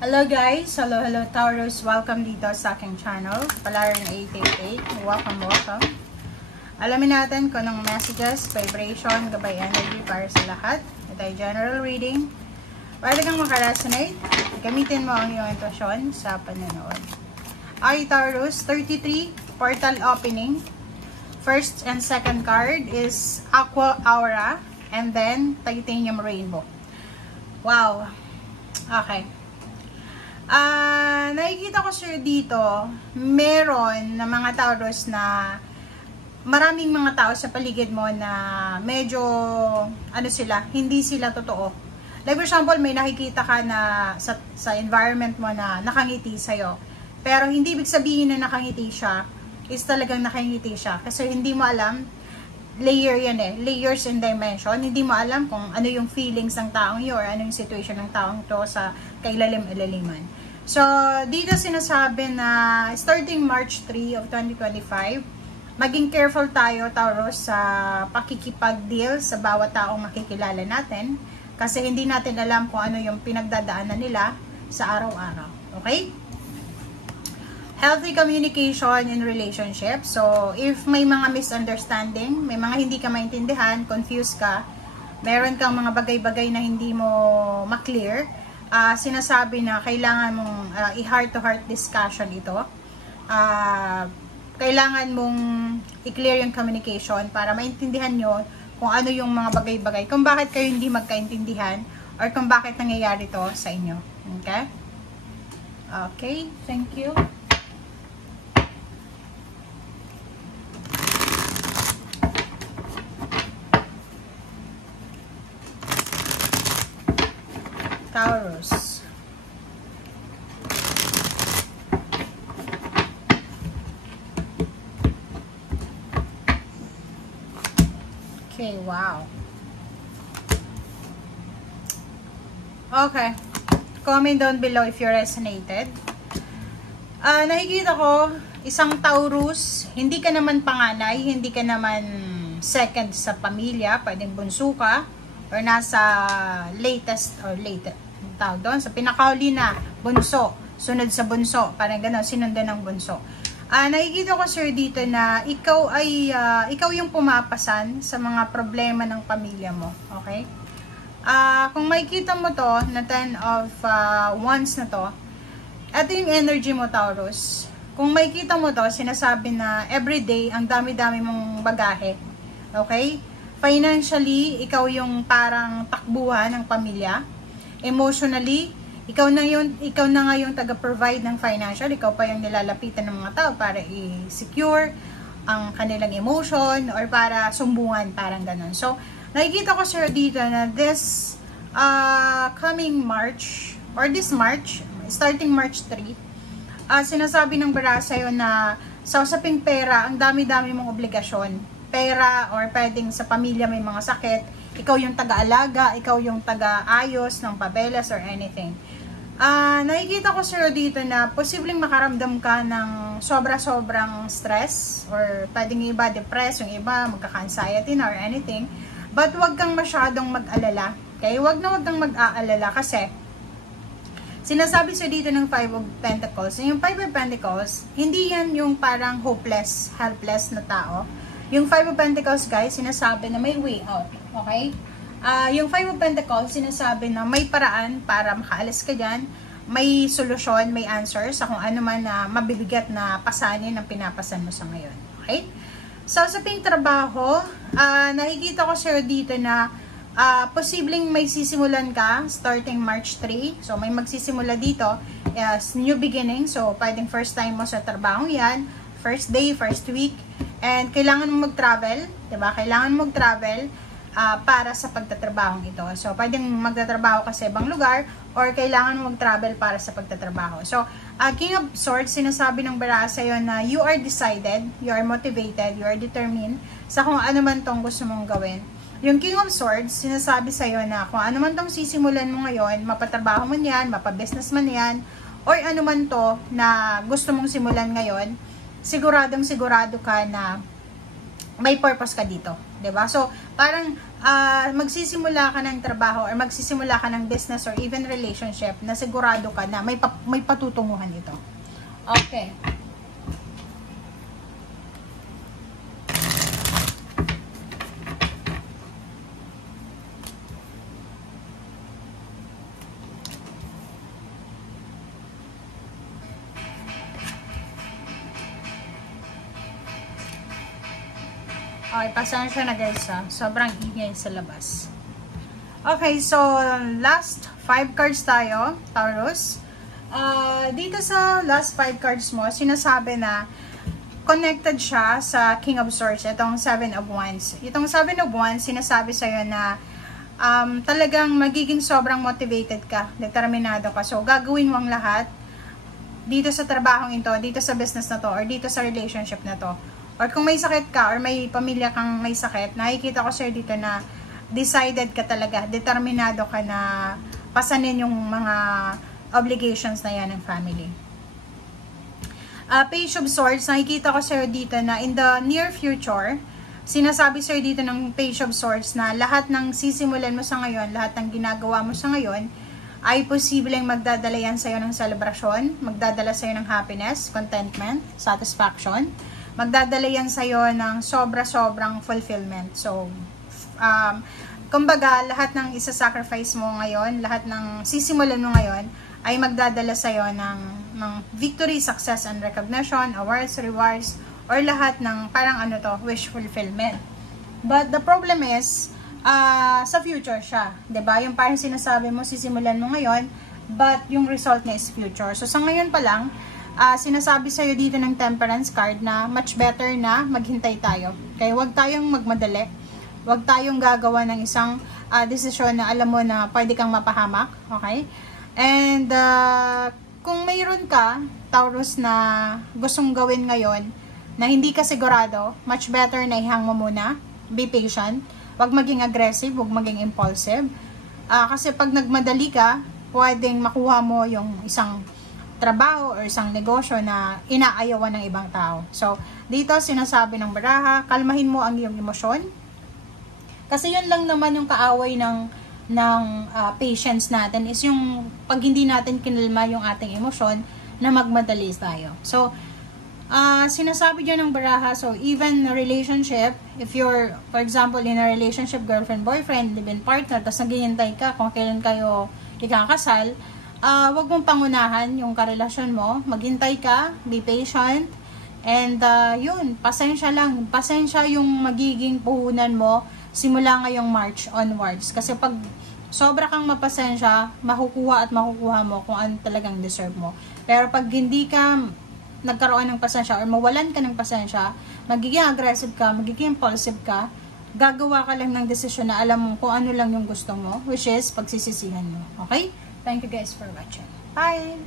Hello guys! Hello Taurus! Welcome dito sa aking channel, Palarin 888. Welcome! Alamin natin kung anong messages, vibration, gabay energy para sa lahat. Ito ay general reading. Pwede kang makaresonate. Gamitin mo ang iyong intuition sa panonood. Ay Taurus, 33, portal opening. First and second card is Aqua Aura and then Titanium Rainbow. Wow! Okay. Nakikita ko sir dito, meron na mga Taurus na maraming mga tao sa paligid mo na medyo, hindi sila totoo. Like for example, may nakikita ka na sa environment mo na nakangiti sa'yo. Pero hindi ibig sabihin na nakangiti siya, is talagang nakangiti siya. Kasi hindi mo alam, layer yan layers and dimension. Hindi mo alam kung ano yung feelings ng taong yun or ano yung situation ng taong to sa kailalim-ilaliman. So, dito sinasabi na starting March 3 of 2025, maging careful tayo, Taurus, sa pakikipag-deal sa bawat taong makikilala natin kasi hindi natin alam kung ano yung pinagdadaanan nila sa araw-araw. Okay? Healthy communication in relationship. So, if may mga misunderstanding, may mga hindi ka maintindihan, confused ka, meron kang mga bagay-bagay na hindi mo maklear, sinasabi na kailangan mong i-heart-to-heart discussion ito. Kailangan mong i-clear yung communication para maintindihan nyo kung ano yung mga bagay-bagay, kung bakit kayo hindi magkaintindihan or kung bakit nangyayari to sa inyo. Okay? Okay, thank you. Taurus. Okay, wow. Okay. Comment down below if you resonated. Nakikita ko, isang Taurus, hindi ka naman panganay, hindi ka naman second sa pamilya, pwedeng bunso ka, or nasa latest tawag doon, sa pinakauli na bunso, sunod sa bunso, parang gano'n, sinundan ng bunso. Nakikita ko sir dito na ikaw yung pumapasan sa mga problema ng pamilya mo, okay? Kung makikita mo to, na 10 of wands na to, ito yung energy mo, Taurus. Kung makikita mo to, sinasabi na everyday, ang dami-dami mong bagahe, okay? Financially, ikaw yung parang takbuhan ng pamilya. Emotionally, ikaw na nga yung taga-provide ng financial. Ikaw pa yung nilalapitan ng mga tao para i-secure ang kanilang emotion or para sumbungan, parang ganun. So, nakikita ko sir dito na this coming March, or this March, starting March 3, sinasabi ng bara sa'yo na sa usaping pera, ang dami-dami mong obligasyon. Pera or pwedeng sa pamilya may mga sakit, ikaw yung taga-alaga, ikaw yung taga-ayos ng pabeles or anything. Nakikita ko sir dito na posibleng makaramdam ka ng sobra-sobrang stress or pwedeng yung iba depressed, yung iba magkaka-anxiety na or anything, but wag kang masyadong mag-alala. Okay? Wag kang mag-aalala kasi sinasabi sa dito ng 5 of Pentacles. Yung 5 of Pentacles, hindi yan yung parang hopeless, helpless na tao. Yung 5 of Pentacles, guys, sinasabi na may way out. Okay? Yung 5 of Pentacles, sinasabi na may paraan para makaalis ka dyan. May solusyon, may answer sa kung ano man na mabibigat na pasanin ang pinapasan mo sa ngayon. Okay? So, sa ping trabaho, nakikita ko sir dito na posibleng may sisimulan ka starting March 3. So, may magsisimula dito as new beginning. So, pwedeng first time mo sa trabaho yan. First day, first week. And kailangan mo mag-travel, diba? Kailangan mo mag-travel para sa pagtatrabaho ito. So, pwedeng magtatrabaho ka sa ibang lugar or kailangan mo mag-travel para sa pagtatrabaho. So, King of Swords, sinasabi ng bara sa'yo na you are decided, you are motivated, you are determined sa kung ano man tong gusto mong gawin. Yung King of Swords, sinasabi sa'yo na kung ano man tong sisimulan mo ngayon, mapatrabaho man yan, mapabusiness man yan, or ano man to na gusto mong simulan ngayon, siguradong sigurado ka na may purpose ka dito, 'di ba? So, parang magsisimula ka ng trabaho or magsisimula ka ng business or even relationship na sigurado ka na may patutunguhan ito. Okay. Okay, pasensya na guys ha. Sobrang ingay sa labas. Okay, so last 5 cards tayo, Taurus. Dito sa last 5 cards mo, sinasabi na connected siya sa King of Swords, itong 7 of Wands. Itong 7 of Wands, sinasabi sa'yo na talagang magiging sobrang motivated ka, determinado ka. So, gagawin mo ang lahat dito sa trabahong ito, dito sa business na to, or dito sa relationship na to. Or kung may sakit ka, or may pamilya kang may sakit, nakikita ko sir dito na decided ka talaga, determinado ka na pasanin yung mga obligations na yan ng family. Page of Swords, nakikita ko sir dito na in the near future, sinasabi sir dito ng Page of Swords na lahat ng sisimulan mo sa ngayon, lahat ng ginagawa mo sa ngayon, ay posibleng magdadala yan sa'yo ng celebration, magdadala sa'yo ng happiness, contentment, satisfaction, magdadala yan sa'yo ng sobra-sobrang fulfillment. So, kumbaga, lahat ng isa-sacrifice mo ngayon, lahat ng sisimulan mo ngayon, ay magdadala sa'yo ng victory, success, and recognition, awards, rewards, or lahat ng parang wish fulfillment. But the problem is, sa future siya. 'Di ba? Yung parang sinasabi mo, sisimulan mo ngayon, but yung result niya is future. So, sa ngayon pa lang, sinasabi sa'yo dito ng Temperance card na much better na maghintay tayo. Kaya huwag tayong magmadali. Huwag tayong gagawa ng isang desisyon na alam mo na pwede kang mapahamak. Okay? And kung mayroon ka, Taurus, na gustong gawin ngayon na hindi ka sigurado, much better na ihang mo muna. Be patient. Huwag maging aggressive, huwag maging impulsive. Kasi pag nagmadali ka, pwedeng makuha mo yung isang trabaho or isang negosyo na inaayawan ng ibang tao. So, dito sinasabi ng baraha, kalmahin mo ang iyong emosyon. Kasi yun lang naman yung kaaway ng patience natin is yung pag hindi natin kinalma yung ating emosyon na magmadali tayo. So, sinasabi dyan ng baraha, so even a relationship, if you're, for example, in a relationship, girlfriend, boyfriend, live-in partner, tapos naghihintay ka kung kailan kayo ikakasal, wag mong pangunahan yung karelasyon mo, maghintay ka, be patient, and yun, pasensya lang, pasensya yung magiging puhunan mo simula ngayong March onwards, kasi pag sobra kang mapasensya, makukuha mo kung ano talagang deserve mo. Pero pag hindi ka nagkaroon ng pasensya or mawalan ka ng pasensya, magiging aggressive ka, magiging impulsive ka, gagawa ka lang ng desisyon na alam mo kung ano lang yung gusto mo, which is pagsisisihan mo. Okay? Thank you guys for watching. Bye!